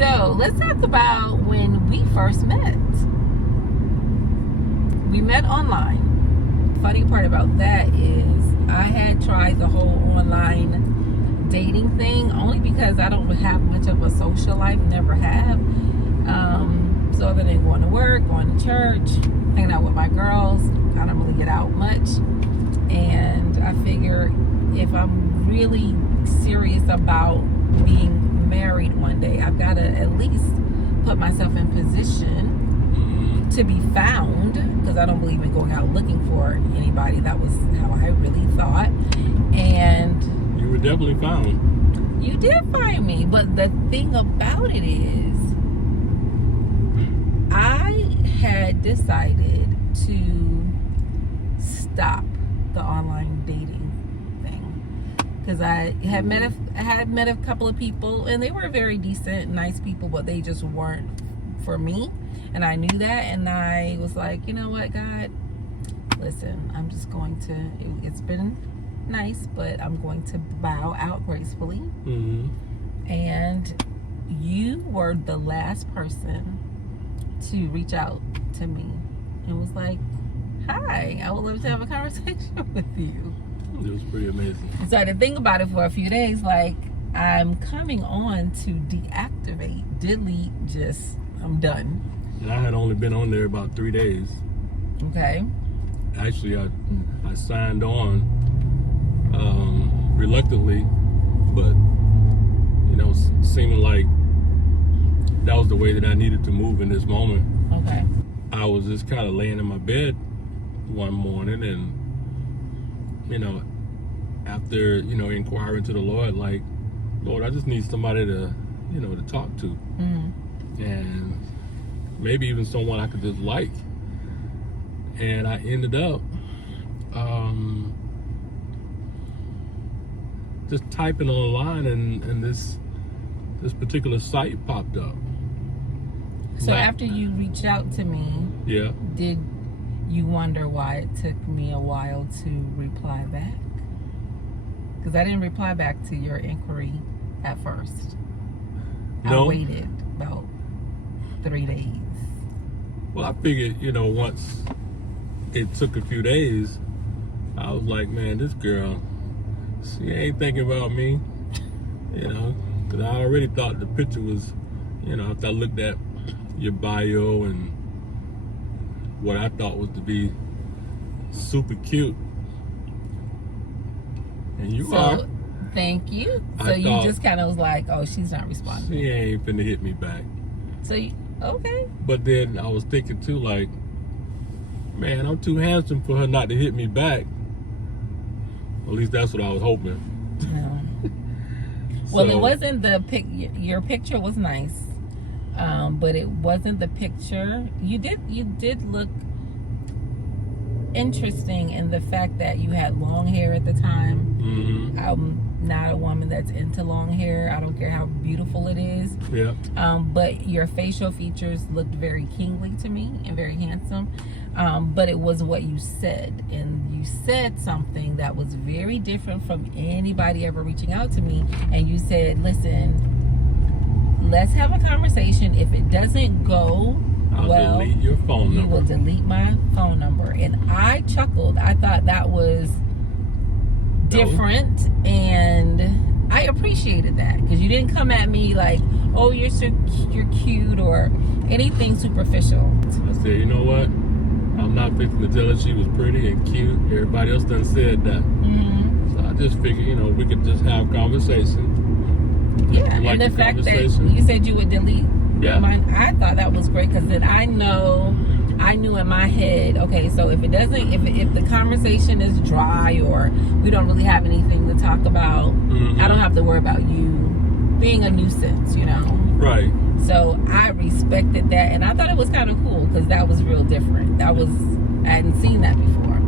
So let's talk about when we first met. We met online. Funny part about that is I had tried the whole online dating thing only because I don't have much of a social life, never have. So other than going to work, going to church, hanging out with my girls, I don't really get out much. And I figure if I'm really serious about being married one day, I've got to at least put myself in position to be found, because I don't believe in going out looking for anybody. That was how I really thought. And you were definitely found. You did find me, but the thing about it is I had decided to stop the online dating thing because I had met a couple of people, and they were very decent, nice people, but they just weren't for me, and I knew that. And I was like, you know what, God, listen, I'm just going to, it's been nice, but I'm going to bow out gracefully. And you were the last person to reach out to me and was like, hi, I would love to have a conversation with you. It was pretty amazing. So I had to think about it for a few days, like, I'm coming on to deactivate, delete, just, I'm done. And I had only been on there about 3 days. Okay. Actually, I signed on reluctantly, but, you know, seeming like that was the way that I needed to move in this moment. Okay. I was just kind of laying in my bed one morning, and, you know, after, you know, inquiring to the Lord, like, Lord, I just need somebody to, you know, to talk to. And maybe even someone I could just like. And I ended up just typing online, and this particular site popped up. So after you reached out to me, yeah, did you wonder why it took me a while to reply back? Because I didn't reply back to your inquiry at first. No. I waited about 3 days. Well, I figured, you know, once it took a few days, I was like, man, this girl, she ain't thinking about me, you know, because I already thought the picture was, you know, after I looked at your bio and what I thought was to be super cute. And you are. Thank you. So you just kind of was like, oh, she's not responding. She ain't finna hit me back. So, okay. But then I was thinking too, like, man, I'm too handsome for her not to hit me back. At least that's what I was hoping. No. Well, it wasn't your picture was nice, but it wasn't the picture. You did look interesting in the fact that you had long hair at the time. I'm not a woman that's into long hair. I don't care how beautiful it is. Yeah. But your facial features looked very kingly to me and very handsome. But it was what you said, and you said something that was very different from anybody ever reaching out to me. And you said, listen, let's have a conversation. If it doesn't go I'll delete your phone number. You will delete my phone number. And I chuckled. I thought that was different, and I appreciated that, because you didn't come at me like, oh, you're cute or anything superficial. I said, you know what? I'm not fixing to tell her she was pretty and cute. Everybody else done said that. So I just figured, you know, we could just have conversation. Yeah, and the fact that you said you would delete mine, I thought that was great, because then I knew in my head, okay, so if it doesn't, if the conversation is dry or we don't really have anything to talk about, I don't have to worry about you being a nuisance, you know? Right. So I respected that, and I thought it was kind of cool, because that was real different. I hadn't seen that before.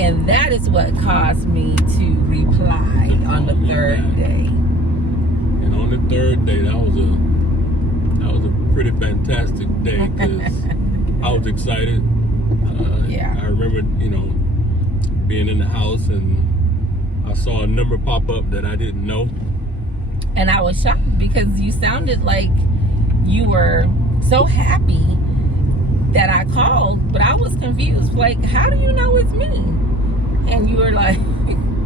And that is what caused me to reply on the third day. And on the third day, that was a pretty fantastic day, because I was excited. I remember, you know, being in the house, and I saw a number pop up that I didn't know. And I was shocked, because you sounded like you were so happy that I called, but I was confused. Like, how do you know it's me? And you were like,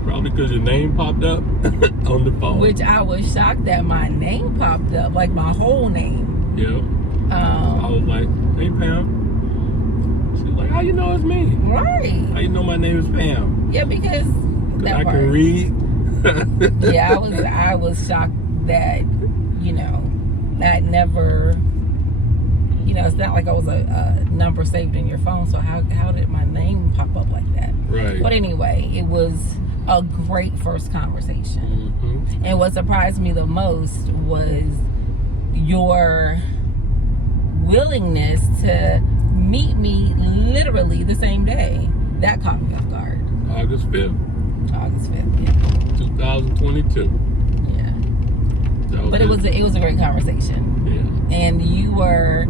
probably because your name popped up on the phone. which I was shocked that my name popped up, like my whole name. Yeah. I was like, hey Pam. She's like, how you know it's me? Right. How you know my name is Pam? Yeah, because that I part. can read. Yeah, I was shocked that, you know, I never, you know, it's not like I was a number saved in your phone, so how did my name pop up like that? Right. But anyway, it was a great first conversation. Mm-hmm. And what surprised me the most was your willingness to meet me literally the same day. That caught me off guard. August 5th, August 5th, yeah. 2022. Yeah. That But it was a great conversation. Yeah. And you were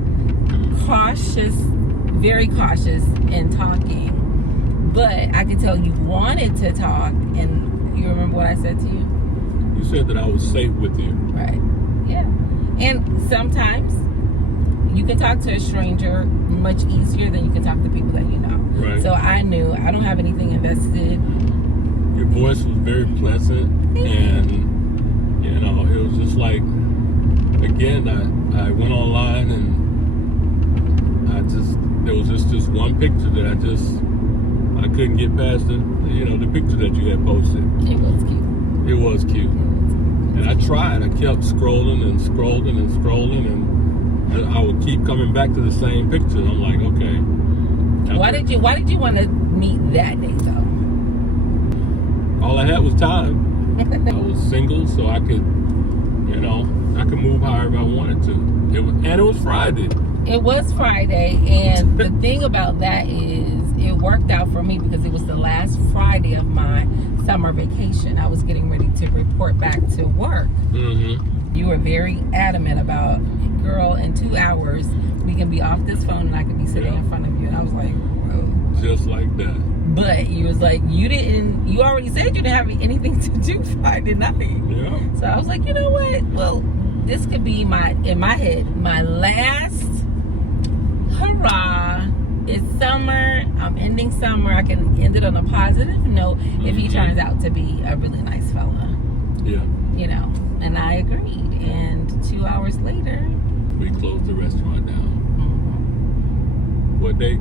cautious, very cautious in talking. But I could tell you wanted to talk, and you remember what I said to you? You said that I was safe with you. Right. Yeah. And sometimes you can talk to a stranger much easier than you can talk to people that you know. Right. So I knew I don't have anything invested. Your voice was very pleasant, and you know, it was just like, again, I went online and there was just this one picture that I couldn't get past the picture that you had posted. It was cute. It was cute. And I tried. I kept scrolling and scrolling and scrolling, and I would keep coming back to the same picture. And I'm like, okay. Why did you want to meet that day though? All I had was time. I was single, so I could move however I wanted to. It was Friday. It was Friday, and the thing about that is it worked out for me because it was the last Friday of my summer vacation. I was getting ready to report back to work. Mm-hmm. You were very adamant about, girl, in 2 hours we can be off this phone and I can be sitting in front of you. And I was like, whoa. Just like that. But you was like, you already said you didn't have anything to do Friday night. Yeah. So I was like, you know what? Well, this could be in my head, my last hurrah. It's summer. I'm ending summer. I can end it on a positive note if he turns out to be a really nice fella. Yeah. You know, and I agreed. And 2 hours later, we closed the restaurant down. mm-hmm. What date?